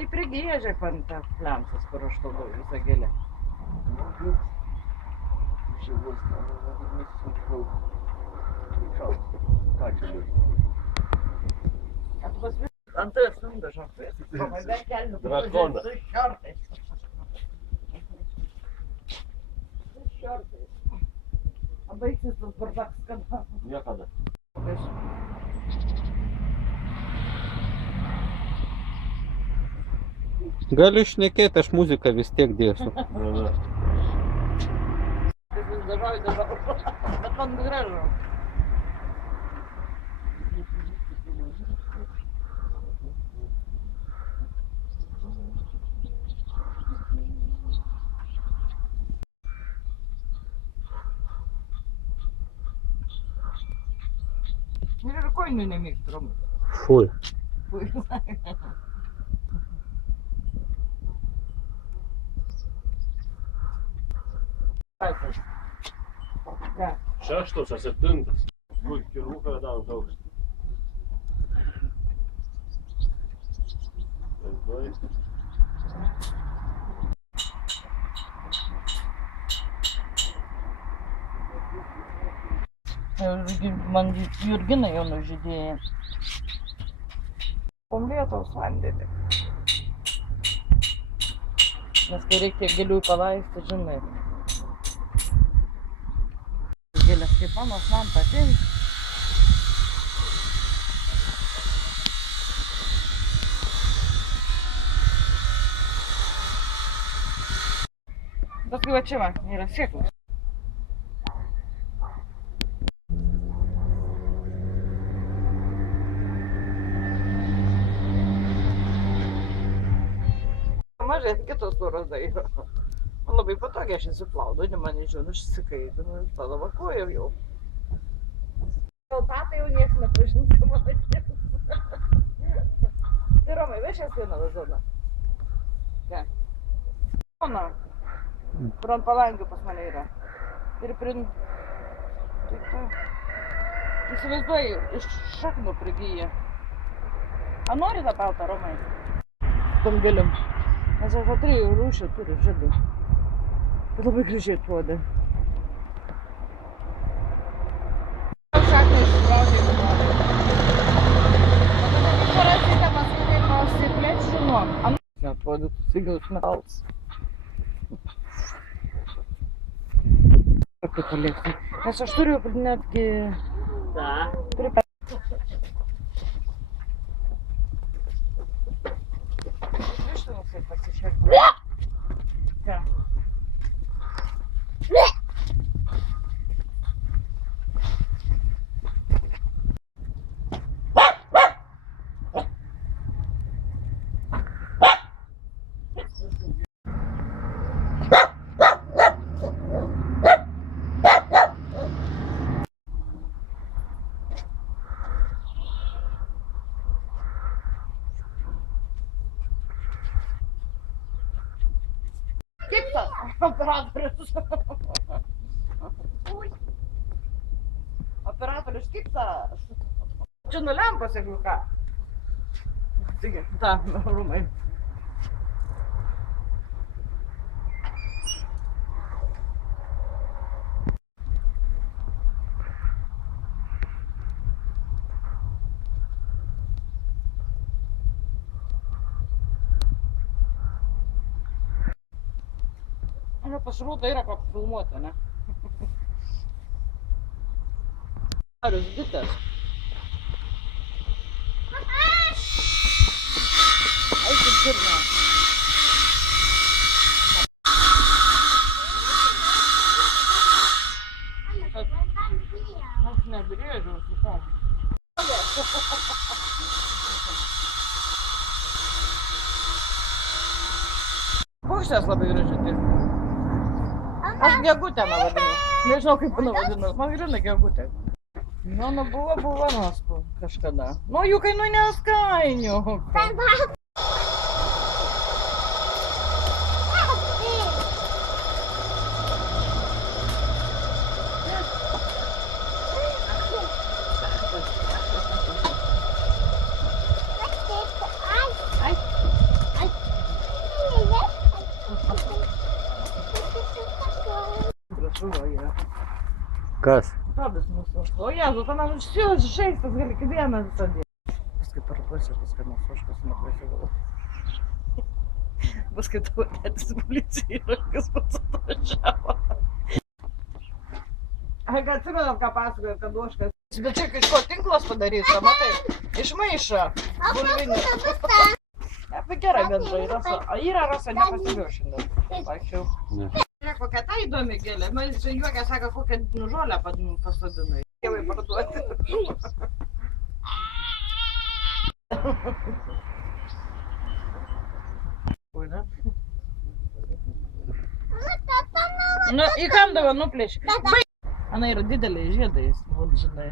Tai prigėžė pant lemsas, kur aš tau visą gėlę. A tu pas ant tavęs nudažo. Pamandė kelnių. Drakonas. Su šortais. Su šortais. A baigsis tas bardaks kada? Niekada. Galiu šnekėti, aš muziką vis tiek dėsiu. Vis dažau, bet man gražu. Ir kojinių nemėgstu, Romai. Fui. Ką? 6 ar 7. Kur kirūką daug aukštą. Man Jurgina jau nužydėjo. Pomlėtos vandenį. Nes kai reikia gėlių palaisti, žinai. Gėlės kaip manos man patinka. Paskui va čia va, yra sėklos. Mažai kitos turos dairo. Man labai patogiai, aš įsiplaudau, man nežinau, aš įsikaitinu, tada vakuoju jau. Gal tatą jau nieks nepažins, kad man atėjus. Tai Romai, vešęs vieną vazoną. Ką? Ona, kur ant palangių pas mane yra. Ir prin... Įsivaizduoji, iš šaknų prigyja. A nori tą peltą, Romai? Tom gėlim. Nes aš 3 rūšių turiu žiedų. Tai labai gražiai atrodo. Šaknį išsitraukiai nuo. Tada parasite paskui pasiplėt žinom. Atrodytų sigiaus metalas. Kaip paliekti. Nes aš turiu netgi... Turiu pasišerti. Ką? Kipsa, operatorius. Operatorius kipsas. Čia nulempas, jeigu ką. Taigi, ta, Romai. Pasirodo yra ką filmuoti, ne? Arius bitės. Eikit girna. Aš nebrėžiau su tom. Paukštės labai gražiai. Aš gegutę vadinu. Nežinau kaip vadinu. Man grina gegutė. Nu, buvo naspu kažkada. Nu, jų kainu neskainiu. Kas? Tobis mūsų. O Jėzus, ten man šis žaistas gali kaip vieną visą dieną. Paskui paraprasiu, paskui nors aš kas neprasivau. Paskui tavo tėtis policija yra, kas pats atvažiavo. Ai, kad atsimenat, ką pasakojot, kad ožkas. Bet čia kažko tinklas padaryta, matai, iš maišo. Bulvinis. Apie gerai bendrai, Rasa. A yra Rasa, nepastebėjau šiandien. Vaikščiau. Ne. Žiūrėk, kokia ta įdomi gėlė. Man čia juokia sako, kokią žolę pasodinai. Tėvai parduoti. Oi, ne? Nu, į kamdavą nuplėšė. Ana yra didelė žiedais, vod žinai.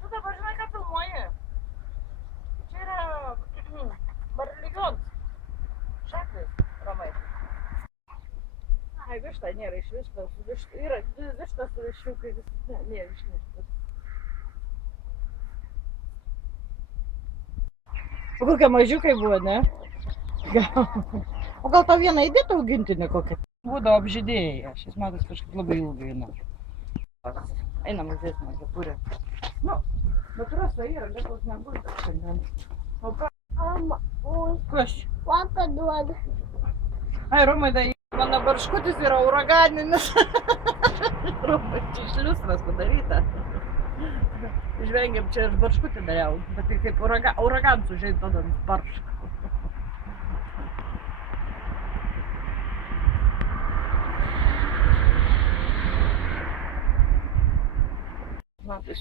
Tu dabar žinai, ką filmuoji? Čia yra barlygions. Šaknis, Romai. Ai, višta nėra iš vištos. Yra vištas su viščiukai. Ne, višniškas. O kokie mažiukai buvo, ne? O gal tau vieną įdėtą augintinį kokią? Būdavo apžydėjai. Šis metas kažkaip labai ilgai eina. Einam uždėsime kepurę. Nu, bet Rasa yra, lietaus nebus dar šiandien. O ką? Kas? Papa duoda. Ai, Romai, tai mano barškutis yra uraganinis. Romai, čia iš liustras padaryta. Žvengiam, čia aš barškutį dariau, bet tai kaip uragansų žaid tada baršką. Matai.